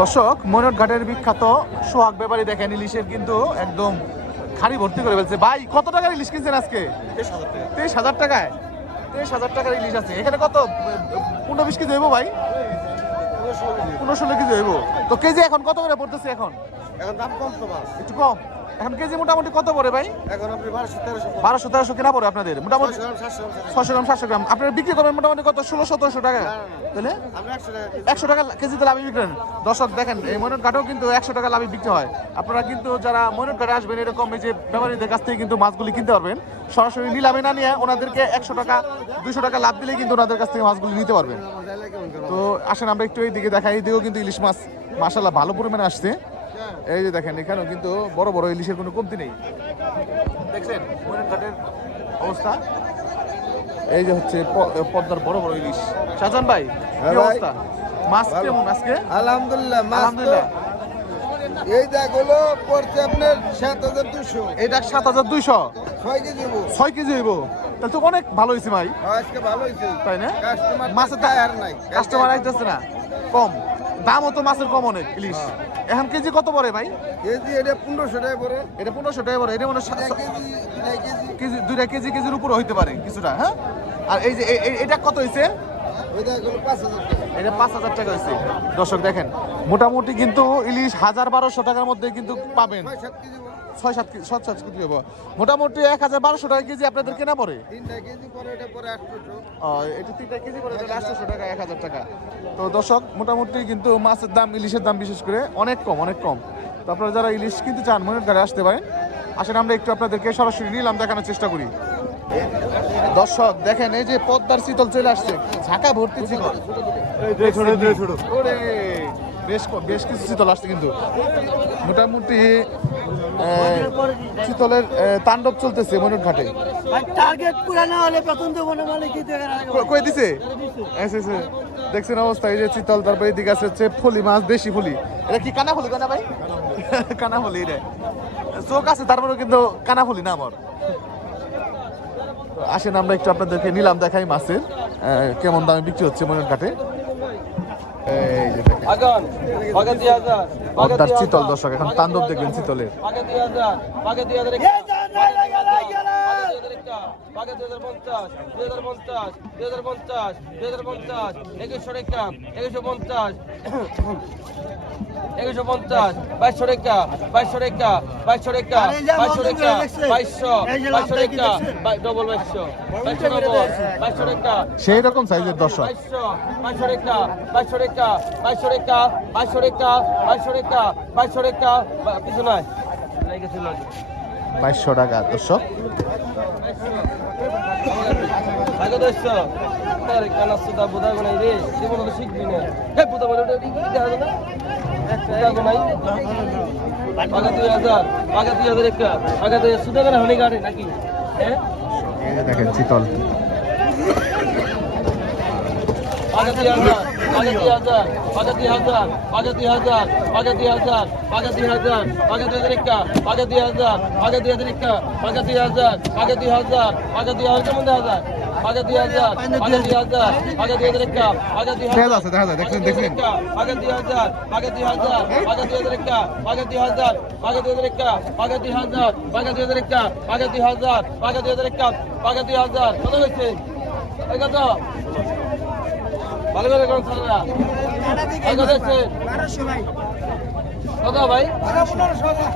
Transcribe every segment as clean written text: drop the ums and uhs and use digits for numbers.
দর্শক ময়নট ঘাটের বিখ্যাত সোহাগ ব্যাপারী দেখেন ইলিশের কিন্তু একদম খাড়ি ভর্তি করে ফেলছে। ভাই কত টাকার ইলিশ কিনছেন আজকে? 23,000 টাকায়। 23,000 টাকার ইলিশ আছে এখানে। কত 15-20 কেজি হইব ভাই? 15-16 কেজি হইব। তো কেজি এখন কত করে পড়তেছে? এখন দাম কম তো মাছ একটু কম। এখন কেজি মোটামুটি কত পড়ে ভাই? এখন আপনি 1200-1300 কেনা পড়ে আপনাদের মোটামুটি 600 গ্রাম 700 গ্রাম। আপনারা বিক্রি করবেন মোটামুটি কত 1600-1700 টাকা? তাহলে 100 টাকা কেজিতে লাভে বিক্রি করেন। দর্শক দেখেন এই ময়নট ঘাটেও কিন্তু 100 টাকা লাভে বিক্রি হয়। আপনারা কিন্তু যারা ময়নট ঘাটে আসবেন এরকম এই যে ব্যাপারীদের কাছ থেকে কিন্তু মাছগুলি কিনতে পারবেন। সরাসরি নিলামে না নিয়ে ওনাদেরকে 100 টাকা 200 টাকা লাভ দিলেই কিন্তু ওনাদের কাছ থেকে মাছগুলি নিতে পারবেন। তো আসেন আমরা একটু এইদিকে দেখাই। এইদিকেও কিন্তু ইলিশ মাছ মাশাআল্লাহ ভালো পরিমাণে আসছে। এই যে দেখেন এখানেও কিন্তু বড় বড় ইলিশের কোনো কমতি নেই। দেখছেন ময়নট ঘাটের অবস্থা। এই যে হচ্ছে পদ্মার বড় বড় ইলিশ। শাহজাহান ভাই কি অবস্থা? মাছ কেমন আজকে? আলহামদুলিল্লাহ আলহামদুলিল্লাহ। এই দেখলো পড়ছে আপনার 7,200। এটা 7,200। 6 কেজি 6 কেজি হইব। তাহলে তো অনেক ভালো হয়েছে ভাই। আজকে ভালো হয়েছে তাই না? কাস্টমার মাছের দাম আর নাই। কাস্টমার আইতেছে না কম। দামও তো মাছের কম অনেক ইলিশ। এখন কেজি কত পড়ে ভাই? কেজি এটা 1500 টাকা পড়ে। এটা 1500 টাকা পড়ে। এটা মানে কেজি 2 কেজি কেজির উপরে হইতে পারে কিছুটা। হ্যাঁ। আর এই যে এটা কত হয়েছে? ওইটা হলো 5,000 টাকা। এটা 5,000 টাকা হয়েছে। দর্শক দেখেন মোটামুটি কিন্তু ইলিশ 1000-1200 টাকার মধ্যে কিন্তু পাবেন। 6-7 কেজি হবো মোটামুটি 1000-1200 টাকা কেজি আপনাদের কেনা পড়ে। 3টা কেজি পরে এটা পরে 800। এটা 3টা কেজি পরে তাহলে 800 টাকা 1000 টাকা। তো দর্শক মোটামুটি কিন্তু মাছের দাম ইলিশের দাম বিশেষ করে অনেক কম অনেক কম। তো আপনারা যারা ইলিশ কিনতে চান ময়নট ঘাটে আসতে পারেন। আসেন আমরা একটু আপনাদেরকে সরাসরি নিলাম দেখানোর চেষ্টা করি। দর্শক দেখেন এই যে পদ্মার শীতল চলে আসছে ঝাঁকা ভর্তি ছিল। ওরে বেশ কিছু শীতল আসছে কিন্তু মোটামুটি শীতলের তাণ্ডব চলতেছে ময়নট ঘাটে। টার্গেট পুরা না হলে প্রথম তো মনে মানে কি কই দিছে দেখছেন অবস্থা। এই যে শীতল, তারপর এদিকে আছে হচ্ছে ফলি মাছ, দেশি ফলি। এটা কি কানা ফলি? কানা ভাই কানা ফলি। এটা চোখ আছে তারপরে কিন্তু কানা ফলি না আমার। আসেন আমরা একটু আপনাদেরকে নিলাম দেখাই মাছের কেমন দামে বিক্রি হচ্ছে ময়নট ঘাটে। এই যে দেখেন পদ্মার শীতল। দর্শক এখন তাণ্ডব দেখবেন শীতলের। সেই রকম সাইজের দর্শক 2200 টাকা দর্শক। দেখেন শীতল ভালো করে কোন ছাড়া কত দেখছে 1200 ভাই। কত ভাই? 1500 টাকা।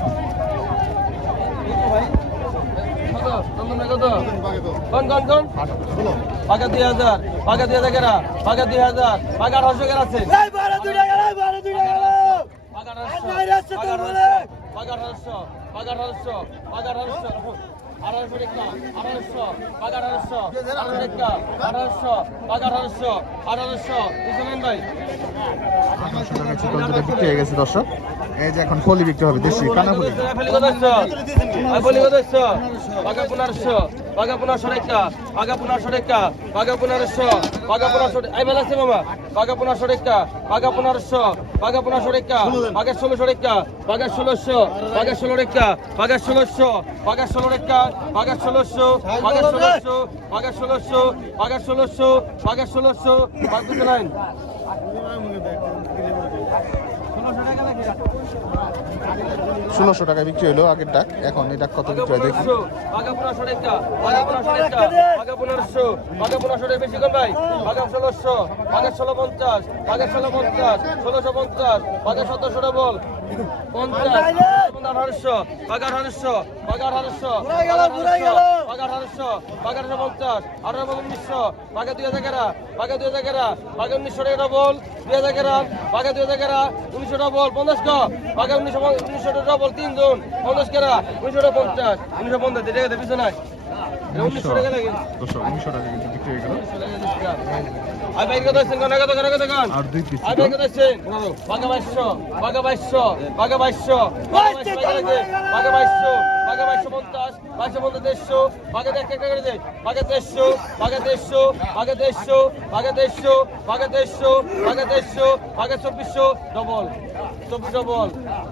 ভাই কত? তোমরা কত? কোন পাকা 2000 পাকা 2000 কেরা পাকা 2000 পাকা 800 কেরা আছে। এই 12 টাকা এই 12 টাকা পাকা 800 পাকা 800 পাকা 800 পাকা 800 পাকা 800 1800 টাকা 1800 পাকা 1800 1800 টাকা 1800 পাকা 1800 1800 বুঝলেন ভাই 1800 টাকা চিকন যেটা বিক্রি হয়ে গেছে দর্শক। এই যে এখন ফলি বিক্রি হবে দেশি কানা ফলি। ফলি কত হচ্ছে? পাকা 1500 পাকা 1500 টাকা পাকা 1500 টাকা পাকা 1500 পাকা 1500 আই বেলা আছে মামা পাকা 1500 টাকা পাকা 1500 পাকা 1500 টাকা পাকা 1600 টাকা পাকা 1600 পাকা 16 টাকা পাকা 1600 পাকা 16 টাকা পাকা 1600 পাকা 1600 পাকা 1600 পাকা 1600 পাকা 1600 পাকা 1600 1600 টাকা বিক্রি হলো আগের ডাক, এখন এই ডাক কত বিক্রি হয় দেখি। পাকা 1500 টাকা, পাকা 1500 টাকা, পাকা 1500, পাকা 1500 টাকা বেশি কোন ভাই? পাকা 1600, পাকা 1650, পাকা 1650, 1650, পাকা 1700 টাকা বল। 50, 1800, পাকা 1800, পাকা 1800, পাকা 1800, পাকা 1850, 1900, পাকা 2000 টাকা, পাকা 2000 টাকা, পাকা 1900 টাকা বল, 2000 টাকা, পাকা 2000 টাকা, 1900 টাকা বল, 50 টাকা, পাকা 1900 টাকা বল, 3 জন, 50 টাকা, 1950, 1950 টাকা দেবে কিছু নাই। 1900 টাকা লাগে। 1900 টাকা কিন্তু বিক্রি হয়ে গেল। আর ভাই কত আছেন? কত আর 2 পিস আর ভাই কত আছেন? পাকা 2200, পাকা 2200, পাকা 2200, পাকা 2200, পাকা 2200, পাকা 2250, 2250, পাকা 1 টাকা করে দে, পাকা 150, পাকা 150, পাকা 150, পাকা 150, পাকা 150, পাকা 150, পাকা 2400 ডবল, 2400 ডবল,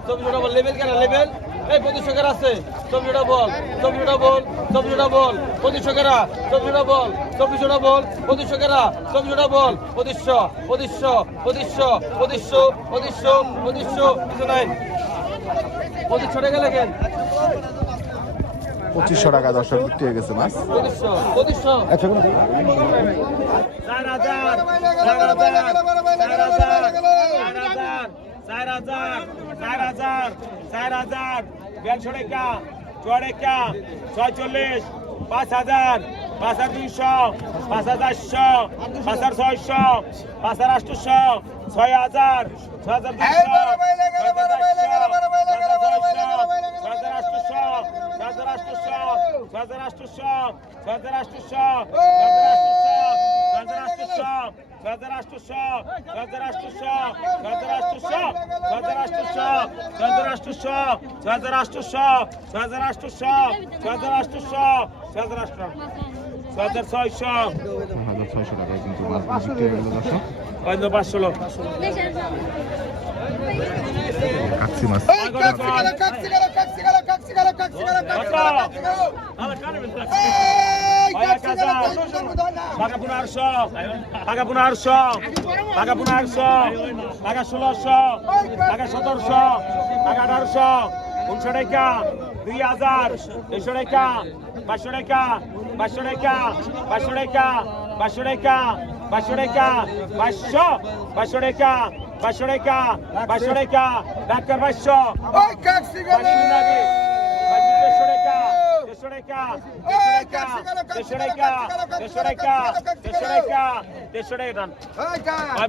2400 ডবল লেভেল কেন লেভেল? এই 2500 টাকা আছে, 2400 ডবল, 2400 ডবল, 2400 ডবল, 2500 টাকা, 2400 ডবল, 2400 ডবল, 2500 টাকা, 2400 ডবল, 2500, 2500, 2500, 2500, 2500, 2500, কিছু নাই। 2500 টাকা লাগেন। 2500 টাকা দর্শক বিক্রি হয়ে গেছে মাছ। 2500, 2500। 46, 5000, 5200, 5400, 5600, 5800, 6000, 1600 টাকায় কিন্তু মাছ বিক্রি হয়ে গেল দর্শক। 500 কাচ্চি মাছ। পাকা 1500, পাকা 1500, পাকা 1500, পাকা 1600, পাকা 1700, পাকা 1800, 1900 টাকা, 2000, 200 টাকা, 500 টাকা, 500 টাকা, 500 টাকা, 500 টাকা, 500 টাকা, 500, 500 টাকা, 500 টাকা, 500 টাকা, ডাক্তার 500, 500 টাকা, 150 টাকা, 150 টাকা, 150 টাকা, 150 টাকা, 150 টাকা, 150 টাকা,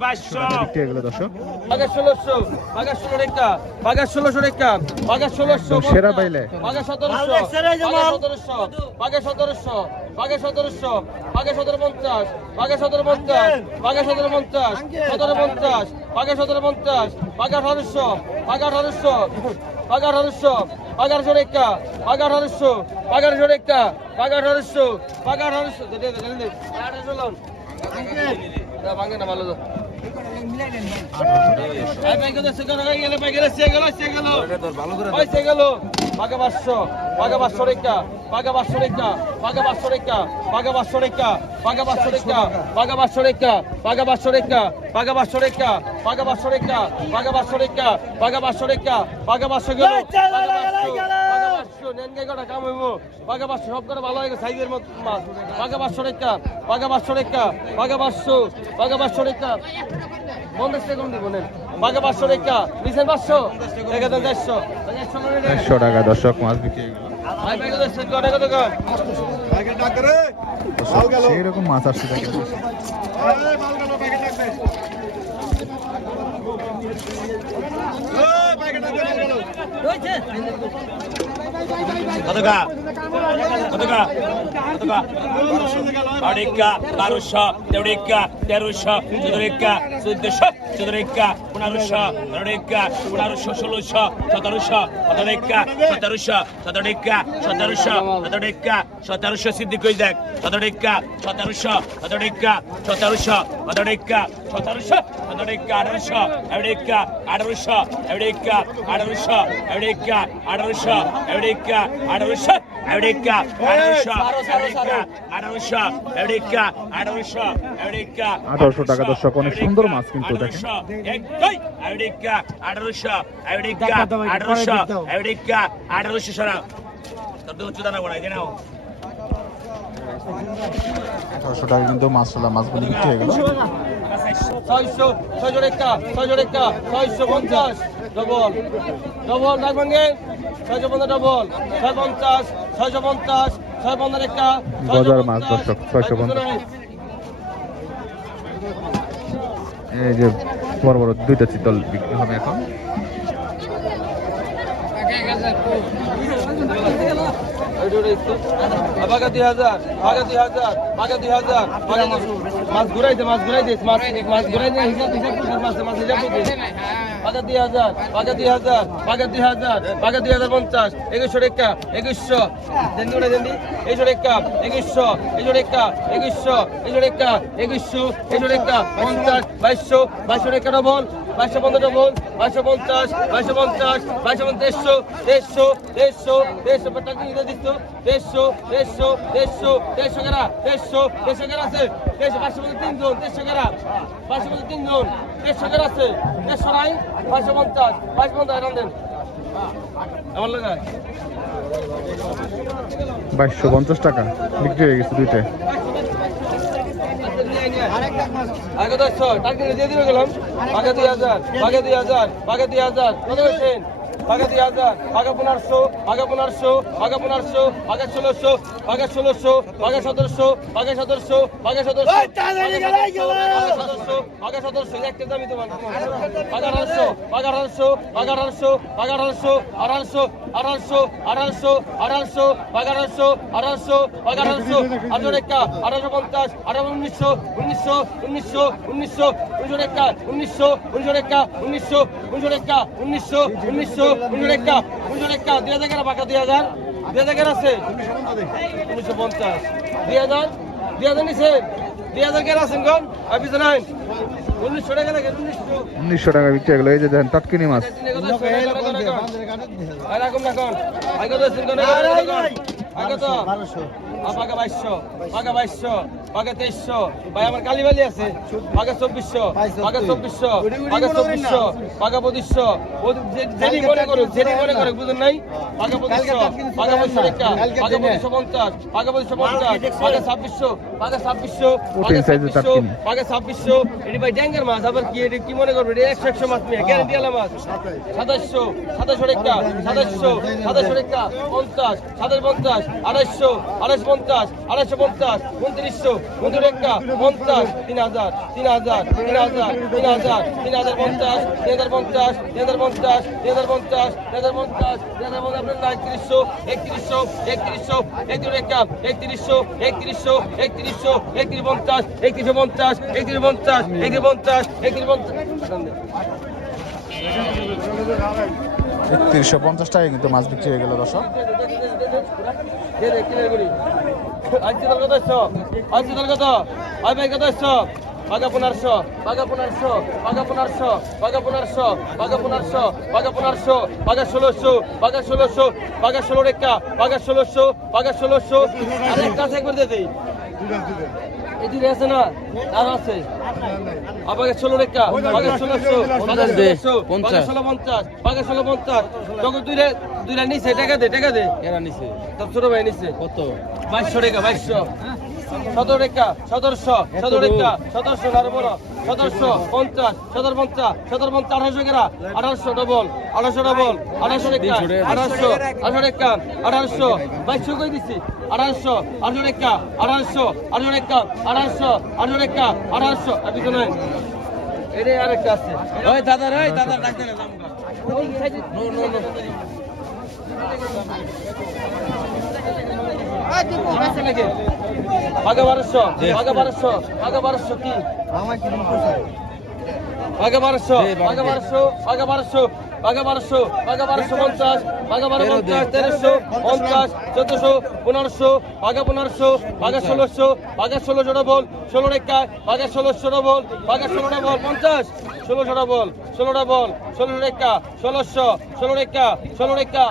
500 বিক্রি হয়ে গেল দর্শক। পাকা 1600, পাকা 16 টাকা, পাকা 1600 টাকা, পাকা 1600, সেরা পাইলে। পাকা 1700, পাকা 1700, পাকা 1700, পাকা 1700, পাকা 1750, পাকা 1750, পাকা 1750, 1750, পাকা 1750, পাকা 1800, পাকা 1800, পাকা 1800, পাকা 1800 টাকা, পাকা 1800, পাকা 1800 টাকা, পাকা 1800, পাকা 1800, দে 1800 লোন। ভাঙে না ভালো তো। এই ভাই কত সেকেন্ড হয়ে গেল, ভাই গেল, সে গেল, সে গেল। ওই সে গেল। পাকা 500, পাকা 500 টাকা, পাকা 500 টাকা, পাকা 500 টাকা, পাকা 500 টাকা, পাকা 500 টাকা, পাকা 500 টাকা, পাকা 500 টাকা, পাকা 500 টাকা, পাকা 500 টাকা, পাকা 500 টাকা, পাকা 500 টাকা, পাকা 500 গেল। নেনগে কটা কাম হইব। পাকা 500 সব করে ভালো হয়ে গেছে সাইজের মত মাছ। পাকা 500 টাকা, পাকা 500 টাকা, পাকা 500, পাকা 500 টাকা। 50 টাকা কম দিব নেন। পাকা 500 টাকা, নিছেন 500, 1400, 100 টাকা দর্শক মাছ বিক্রি হয়ে গেল। ভাই ভাই কত সেট কটা কত কর? সেই রকম মাছ আসছে দেখে। কতকা কতকা কতকা আড়েকা 1200 তেড়েকা 1300 চতুরেকা 1400 চতুরেকা 1500 তেড়েকা 1500 1600 1700 তেড়েকা 1700 তেড়েকা 1700 তেড়েকা 1700 সিদ্ধি কই দেখ তেড়েকা 1700 তেড়েকা 1700 তেড়েকা 1700 তেড়েকা 1800 তেড়েকা 1800 তেড়েকা 1800 তেড়েকা 1800 তেড়েকা 1800 Eureka, 1800 টাকা দর্শক, অনেক সুন্দর মাছ কিন্তু দেখেন। 1800 সরা তবে উচ্চ দানা বড়াই দেনাও 1800 টাকা কিন্তু মাছগুলি বিক্রি হয়ে গেল। 600 600 টাকা 650 ডবল রাখবেন 650 ডবল 650 টাকা গজার মাছ দর্শক 650। এই যে বড় বড় দুইটা চিতল বিক্রি হবে এখন। বাগা 2000 মাছ ঘুরাই দে মাছ ঘুরাই হিসাব মাছ হিসাব বাগা 2000 50 2100 টাকা 2100 দেন 2100 টাকা 2100 টাকা 2100 টাকা 50 2200 টাকা ডবল 2250 ডবল 2250 150 টাকা নিতে দিচ্ছ 150 টাকা 150 টাকা আছে 503 জন 150 টাকা 503 জন 150 টাকা আছে 150 নাই 550 রান দেন আমার লাগা 2250 টাকা বিক্রি হয়ে গেছে দুইটাই। আগে 10 টাকা দিয়ে দিবে গেলাম আগে 2000 কত হয়েছেন বাগা 2000 বাগা 1500 বাগা 1600 বাগা 1600 বাগা 1700 বাগা 1700 একটা দামি তোমার বাগা 1800 বাগা 1800 বাগা 1800 বাগা 1800 18 টাকা 1850 1900 টাকা 1900 টাকা 2000 টাকা বাকা 2000 আছে 1950 2000 নিছে 2000 কে আছেন কোন আপনি জানেন 1900 টাকা লাগে 1900 টাকা বিক্রি হয়ে গেল। এই যে দেখেন টাটকিনি মাছ আর রাখুন না কোন আগে তো আছেন কোন আগে তো 1200 বাগা 2200 বাগা 2300 ভাই আমার কালীবালি আছে বাগা 2400 বাগা 2500 বাগা 2500 যেটি মনে করে বুঝুন নাই বাগা 2500 বাগা 2500 টাকা বাগা 2550 বাগা 2550 বাগা 2600 বাগা 2600 এটি ভাই ড্যাঙ্গার মাছ আবার কি এটি কি মনে করবে এটি 100 মাছ নিয়ে গ্যারান্টি আলা মাছ 2700 টাকা 2700 টাকা 50 57 250 250 2900 টাকা 50 3000 3150 টাকায় কিন্তু মাছ বিক্রি হয়ে গেল দর্শক। বাগা 1500 বাগা 1600 বাগা 16 টাকা বাগা 1600 আরে একটা একবার দিয়ে দেই এটি আছে না আর আছে আবাগে 16 টাকা বাগা 1600 বাগা 1650 বাগা 1650 তখন দুইটা নিচে টাকা দে এরা নিচে সব ছোট ভাই নিচে কত 2200 টাকা 2200 17 টাকা 1700 আর বড় 1750 1800 টাকা 1800 ডবল 1800 টাকা 1800 টাকা 2200 কই দিছি 1800 টাকা 1800 টাকা আপনি জানেন এটাই আরেকটা আছে ওই দাদা ডাকতে না নো বাগা 1200 কি বাগা 1200 50 বাগা 1250 1300 50 1400 1500 বাগা 1500 বাগা 1600 ডবল 16 টাকা বাগা 1600 ডবল 50 ষোলোশোটা বল 16 রেখা 1600 16 রেখা 16 রেখা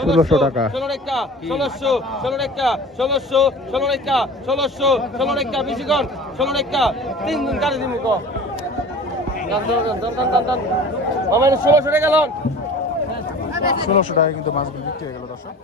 1600 টাকা। 16 রেখা 1600 16 রেখা 1600 16 রেখা 1600 16 রেখা বেশিক্ষণ 16 রেখা 3 দিন কাটে দিমু কো মামা 1600 টাকা গেল 1600 টাকা কিন্তু মাছগুলো বিক্রি হয়ে গেল দর্শক।